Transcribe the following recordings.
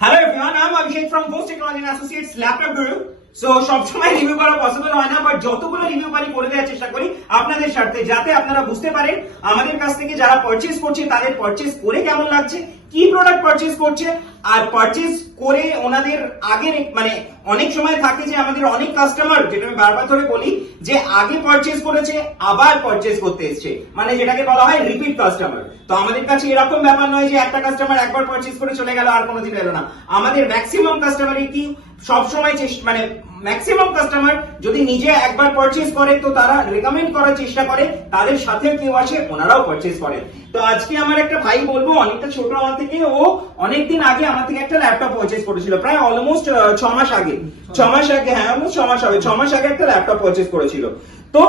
Hello everyone I am Abhishek from Ghosh technology associates laptop Guru so সবসময় review করা possible হয় না but যতগুলো রিভিউ পারি করে দেওয়ার চেষ্টা করি আপনাদের স্বার্থে যাতে আপনারা বুঝতে পারেন আমাদের কাছ থেকে যারা পারচেজ করছে, তাদের পারচেজ করে কেমন লাগছে কি প্রোডাক্ট পারচেজ করছে আর পারচেজ করে ওনাদের আগের মানে অনেক সময় থাকে যে আমাদের অনেক কাস্টমার যেটা আমি বারবার ধরে বলি, যে আগে পারচেজ করেছে, আবার পারচেজ করতে এসছে। মানে যেটাকে বলা হয় রিপিট কাস্টমার তো আমাদের কাছে এরকম ব্যাপার নয় যে একটা কাস্টমার একবার পারচেজ করে চলে গেল আর কোনোদিন এলো না। আমাদের ম্যাক্সিমাম কাস্টমারই কি সবসময় চেষ্টা মানে ম্যাক্সিমাম কাস্টমার যদি নিজে একবার পারচেজ করে, তো তারা রেকমেন্ড করার চেষ্টা করে, তাদের সাথে কেউ আসে, ওনারাও পারচেজ করে। তো আজকে আমার একটা ভাই, বলব, অনেকটা ছোট আমার থেকে, ও অনেকদিন আগে আমার থেকে একটা ল্যাপটপ পারচেজ করেছিল, প্রায় অলমোস্ট ছ মাস আগে। ছ মাস আগে হ্যাঁ অলমোস্ট ছ মাস আগে ছ মাস আগে একটা ল্যাপটপ পারচেজ করেছিল। তো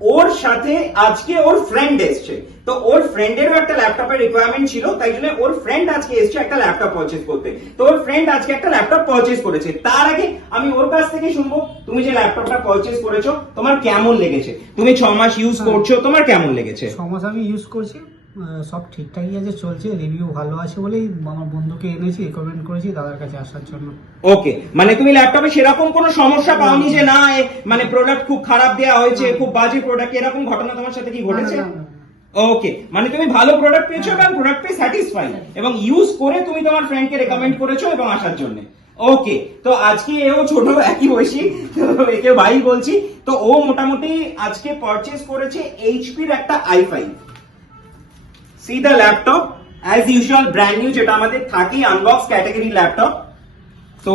ওর সাথে আজকে ওর ফ্রেন্ড এসছে। তো ওর ফ্রেন্ডেরও একটা ল্যাপটপের রিকোয়ারমেন্ট ছিল তাই জন্য ওর ফ্রেন্ড আজকে এসছে একটা ল্যাপটপ পারচেজ করতে। তো ওর ফ্রেন্ড আজকে একটা ল্যাপটপ পারচেজ করেছে। তার আগে আমি ওর কাছ থেকে শুনব তুমি যে ল্যাপটপটা পারচেজ করেছ তোমার কেমন লেগেছে? তুমি ছ মাস ইউজ করছ তোমার কেমন লেগেছে? ছ মাস আমি ইউজ করছি। সব ঠিকঠাকই আছে চলছে রিভিউ ভালো আছে বলেই আমার বন্ধুকে এনেছি রেকমেন্ড করেছি দাদার কাছে আসার জন্য। ওকে মানে তুমি ল্যাপটপে সেরকম কোনো সমস্যা পাওনি যে না এ, মানে প্রোডাক্ট খুব খারাপ দেওয়া হয়েছে খুব বাজে প্রোডাক্ট এরকম ঘটনা তোমার সাথে কি ঘটেছে? না, না। ওকে মানে তুমি ভালো প্রোডাক্ট পেয়েছ এবং প্রোডাক্ট পেয়ে স্যাটিসফাই এবং ইউজ করে তুমি তোমার ফ্রেন্ডকে রেকমেন্ড করেছ এবং আসার জন্য। ওকে তো আজকে এও ছোট একই বয়সী তো একে ভাই বলছি। তো ও মোটামুটি আজকে পারচেজ করেছে এইচপির একটা I five C the laptop as usual brand new যেটা আমাদের থাকেই আনবক্স ক্যাটাগরি ল্যাপটপ তো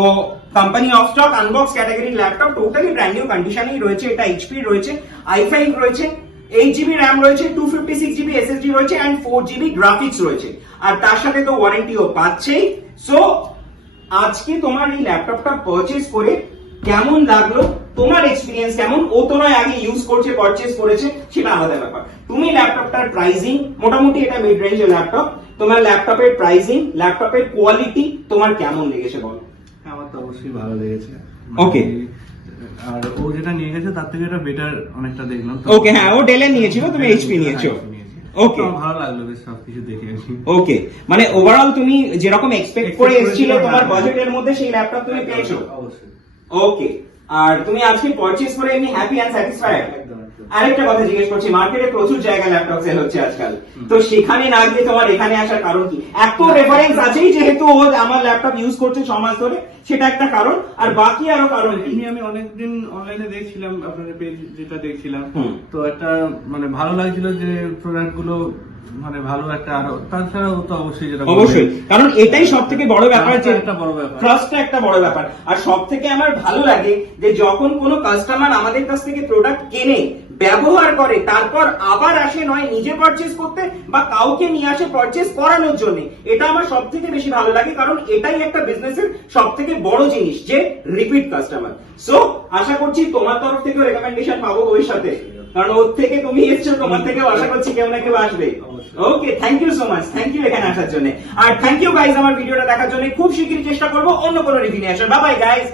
company of stock unbox category laptop totally brand new কন্ডিশনেই রয়েছে, এটা এইচপি রয়েছে আই ফাইভ রয়েছে এইট জিবি র্যাম রয়েছে two fifty six GB SSD রয়েছে অ্যান্ড ফোর জিবি গ্রাফিক্স রয়েছে। আর তার সাথে তো ওয়ারেন্টিও পাচ্ছেই। সো আজকে তোমার এই ল্যাপটপটা পারচেজ করে কেমন লাগল? তোমার এক্সপিরিয়েন্স কেমন? ও তো নয় আগে ইউজ করছে পারচেজ করেছে সেটা আলাদা ব্যাপার। তুমি ল্যাপটপটার প্রাইসিং মোটামুটি এটা মিড রেঞ্জের ল্যাপটপ তোমার ল্যাপটপের প্রাইসিং ল্যাপটপের কোয়ালিটি তোমার কেমন লেগেছে বলো? আমার তো অবশ্যই ভালো লেগেছে। Okay. আর ও যেটা নিয়ে গেছে তার থেকে এটা বেটার অনেকটা দেখলাম ওকে হ্যাঁ ও ডেলে নিয়েছিল তুমি এইচপি নিয়েছো। হ্যাঁ, ওকে ভালো লাগল বেশ সবকিছু দেখে ওকে মানে ওভারঅল তুমি যেরকম এক্সপেক্ট করে এসেছিলে তোমার হ্যাঁ। বাজেটের মধ্যে সেই ল্যাপটপ তুমি পেয়েছ? অবশ্যই। ওকে আর তুমি আজকে পারচেজ করে এমনি হ্যাপি এন্ড স্যাটিসফাইড। আরেকটা কথা জিজ্ঞেস করছি মার্কেটে প্রচুর জায়গায় ল্যাপটপ সেল হচ্ছে আজকাল। তো সেখানে না গিয়ে তোমার এখানে আসার কারণ কি? এত রেফারেন্স আছেই যেহেতু ও আমার ল্যাপটপ ইউজ করছে ছ মাস ধরে সেটা একটা কারণ। আর বাকি আরও কারণ কি? আমি অনেকদিন অনলাইনে দেখছিলাম আপনাদের পেজ যেটা দেখছিলাম। তো একটা মানে ভালো লাগছিল যে প্রোডাক্টগুলো মানে ভালো একটা আরও তাছাড়াও তো অবশ্যই যেটা অবশ্যই কারণ এটাই সব থেকে বড় ব্যাপার যে একটা বড় ব্যাপার। ট্রাস্টটা একটা বড় ব্যাপার। আর সব থেকে আমার ভালো লাগে যে যখন কোনো কাস্টমার আমাদের কাছ থেকে প্রোডাক্ট কেনে ব্যবহার করে তারপর আবার আসে নয় নিজে পারচেজ করতে বা কাউকে নিয়ে আসে পারচেজ করানোর জন্য এটা আমার সব থেকে বেশি ভালো লাগে কারণ এটাই একটা বিজনেসের সব থেকে বড় জিনিস যে রিপিট কাস্টমার সো আশা করছি তোমার তরফ থেকে রেকমেন্ডেশন পাবো ভবিষ্যতে। কারণ ওর থেকে তুমি এসছো তোমার থেকেও আশা করছি কেউ না কেউ আসবে। Okay thank you so much thank you এখানে আসার জন্য। আর থ্যাংক ইউ গাইজ আমার ভিডিওটা দেখার জন্য খুব শীঘ্রই চেষ্টা করব অন্য কোনো রিভিউ নিয়ে আসার। বাবাই গাইজ